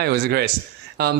嗨，我是 Chris。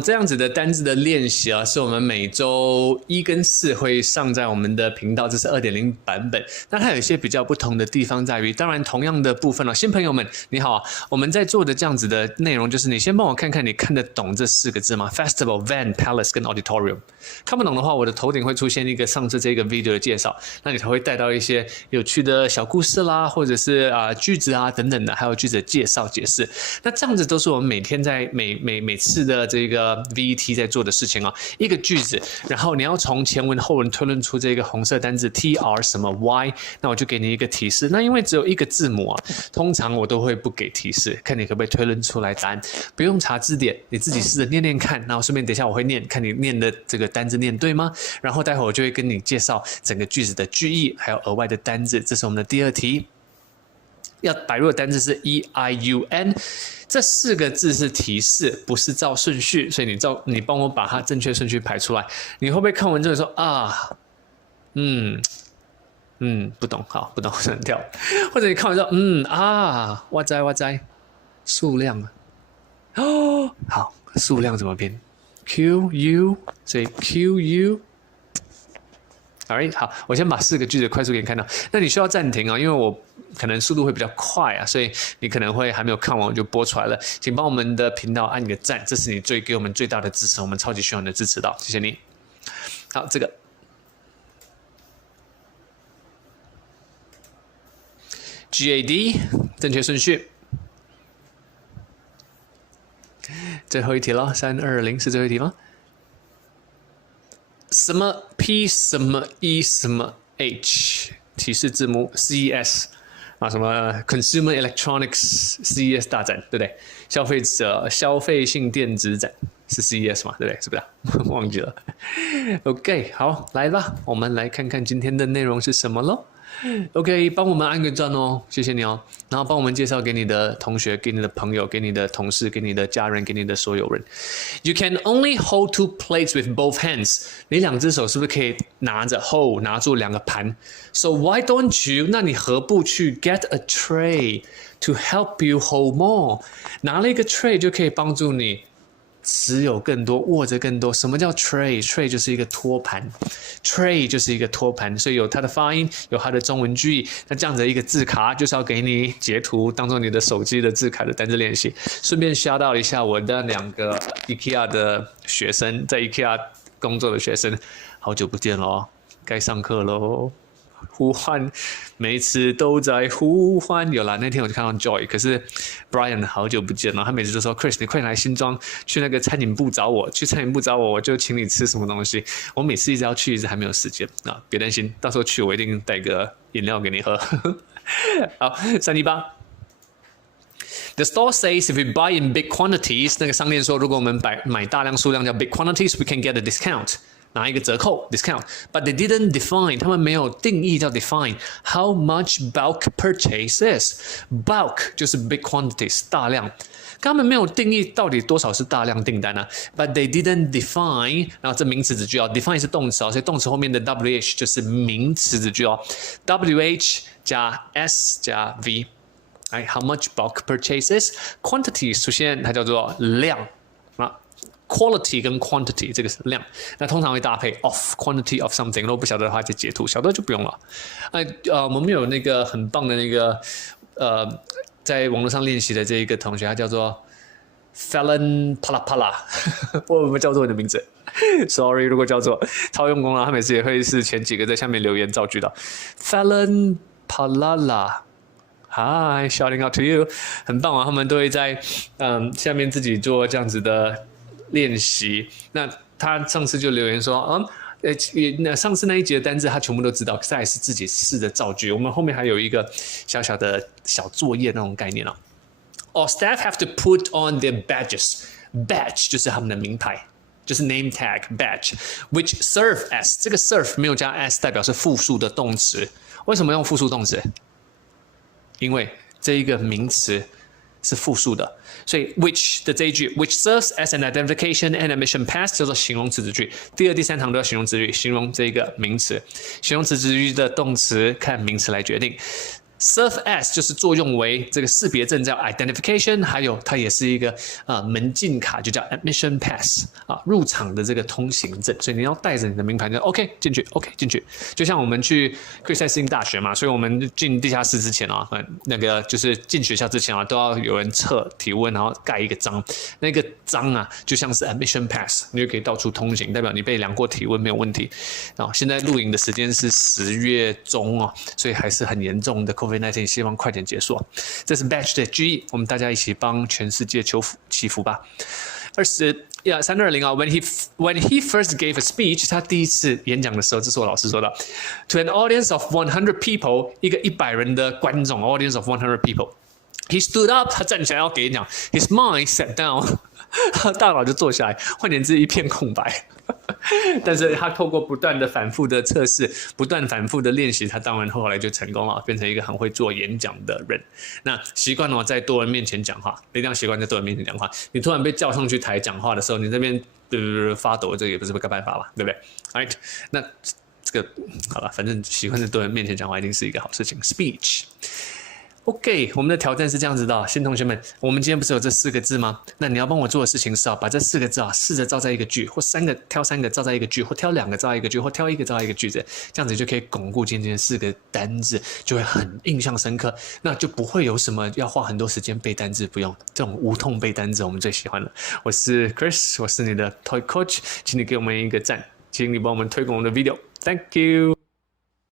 这样子的单字的练习啊，是我们每周1跟4会上在我们的频道，这是 2.0 版本。那它有一些比较不同的地方在于，当然同样的部分哦，新朋友们你好啊，我们在做的这样子的内容，就是你先帮我看看你看得懂这4个字吗 ？Festival、Van、Palace 跟 Auditorium。看不懂的话，我的头顶会出现一个上次这个 video 的介绍，那你才会带到一些有趣的小故事啦，或者是句子啊等等的，还有句子的介绍解释。那这样子都是我们每天在每次的这个 VET 在做的事情哦。一个句子，然后你要从前文后文推论出这个红色单字 TR 什么 Y， 那我就给你一个提示。那因为只有一个字母啊，通常我都会不给提示，看你可不可以推论出来答案。不用查字典，你自己试着念念看。那我顺便等一下我会念，看你念的这个单字念对吗？然后待会我就会跟你介绍整个句子的句意，还有额外的单字。这是我们的第2题。要摆入的单字是 EIUN， 这4个字是提示，不是照顺序，所以你帮我把它正确顺序排出来。你会不会看完之后说啊，不懂，好，不懂，删掉。或者你看完之后，我知，数量啊，哦，好，数量怎么编 ？QU， 所以 QU。Alright， 好，我先把4个句子快速给你看到。那你需要暂停啊，因为我可能速度会比较快啊，所以你可能会还没有看完我就播出来了。请帮我们的频道按一个赞，这是你给我们最大的支持，我们超级需要你的支持的，谢谢你。好，这个 GAD 正确顺序。最后一题了，3、2、0是最后一题吗？什么 P 什么 E 什么 H 提示字母 CES 啊，什么 Consumer Electronics CES 大展，对不对？消费性电子展是 CES 嘛，对不对？是不是？忘记了。OK， 好，来吧，我们来看看今天的内容是什么咯。OK， 帮我们按个赞哦，谢谢你哦。然后帮我们介绍给你的同学、给你的朋友、给你的同事、给你的家人、给你的所有人。You can only hold 2 plates with both hands。你2只手是不是可以拿住2个盘 ？So why don't you？ 那你何不去 get a tray to help you hold more？ 拿了一个 tray 就可以帮助你持有更多，握着更多。什么叫 tray？ 就是一个托盘 ，tray 就是一个托盘，所以有它的发音，有它的中文句意。那这样的一个字卡，就是要给你截图，当做你的手机的字卡的单字练习。顺便 shout out 一下我的2个 IKEA 的学生，在 IKEA 工作的学生，好久不见咯，该上课咯。呼唤，每次都在呼唤。有啦，那天我就看到 Joy， 可是 Brian 好久不见了。他每次就说 Chris， 你快点来新庄，去那个餐饮部找我，去餐饮部找我，我就请你吃什么东西。我每次一直要去，一直还没有时间啊，别担心，到时候去我一定带个饮料给你喝。好，3、2、8。The store says if we buy in big quantities， 那个商店说，如果我们买大量数量叫 big quantities，we can get a discount。拿一个折扣 discount，but they didn't define， 他们没有定义叫 define how much bulk purchase is。bulk 就是 big quantities 大量，他们没有定义到底多少是大量订单啊。But they didn't define， 然后这名词子句哦 ，define 是动词哦，所以动词后面的 WH 就是名词子句哦 ，WH 加 S 加 V， 哎 ，how much bulk purchases quantities 出现，它叫做量啊。Quality 跟 quantity 这个是量，那通常会搭配 of quantity of something。如果不晓得的话，就截图，晓得就不用了。我们有那个很棒的那个在网络上练习的这一个同学，他叫做 Felon Palapala， 我有没有叫错你的名字 ？Sorry， 如果叫错，超用功了。他每次也会是前几个在下面留言造句的 Felon Palala。Hi, shouting out to you， 很棒啊！他们都会在下面自己做这样子的练习。那他上次就留言说，那上次那一集的单字他全部都知道，可是还是自己试着造句。我们后面还有一个小小的小作业那种概念哦。All staff have to put on their badges. Badge 就是他们的名牌，就是 name tag badge, which serve as 这个 serve 没有加 s 代表是复数的动词。为什么用复数动词？因为这一个名词是复数的，所以 which 的这一句 which serves as an identification and admission pass 叫做形容词子句。第2、第3堂都要形容词句，形容这一个名词。形容词子句的动词看名词来决定。serve as 就是作用为这个识别证叫 identification， 还有它也是一个门禁卡，就叫 admission pass 入场的这个通行证，所以你要带着你的名牌就 OK 进去 OK 进去，就像我们去克里斯汀大学嘛，所以我们进地下室之前那个就是进学校之前都要有人测体温，然后盖一个章，那个章就像是 admission pass， 你就可以到处通行，代表你被量过体温没有问题。现在录影的时间是10月中所以还是很严重的 COVID-19， 希望快点结束。这是 Batch 的 G， 我们大家一起帮全世界祈福吧。320when he first gave a speech， 他第一次演讲的时候，这是我老师说的 ，to an audience of 100 people， 一个100人的观众 ，audience of 100 people。He stood up， 他站起来要给演讲 ，his mind sat down， 他大脑就坐下来，换言之一片空白。但是他透过不断的反复的测试，不断反复的练习，他当然后来就成功了，变成一个很会做演讲的人。那习惯在多人面前讲话，一定要习惯在多人面前讲话。你突然被叫上去台讲话的时候，你这边发抖，这个也不是个办法吧，对不对 ？Right？ 那这个好了，反正习惯在多人面前讲话一定是一个好事情。Speech。OK， 我们的挑战是这样子的，新同学们，我们今天不是有这4个字吗？那你要帮我做的事情是把这4个字试着造在一个句，或挑3个造在一个句，或挑2个造在一个句，或挑1个造在一个句子，这样子就可以巩固今天的4个单字，就会很印象深刻，那就不会有什么要花很多时间背单字，不用这种无痛背单字，我们最喜欢了。我是 Chris， 我是你的 TOEIC Coach， 请你给我们一个赞，请你帮我们推广我们的 video，Thank you。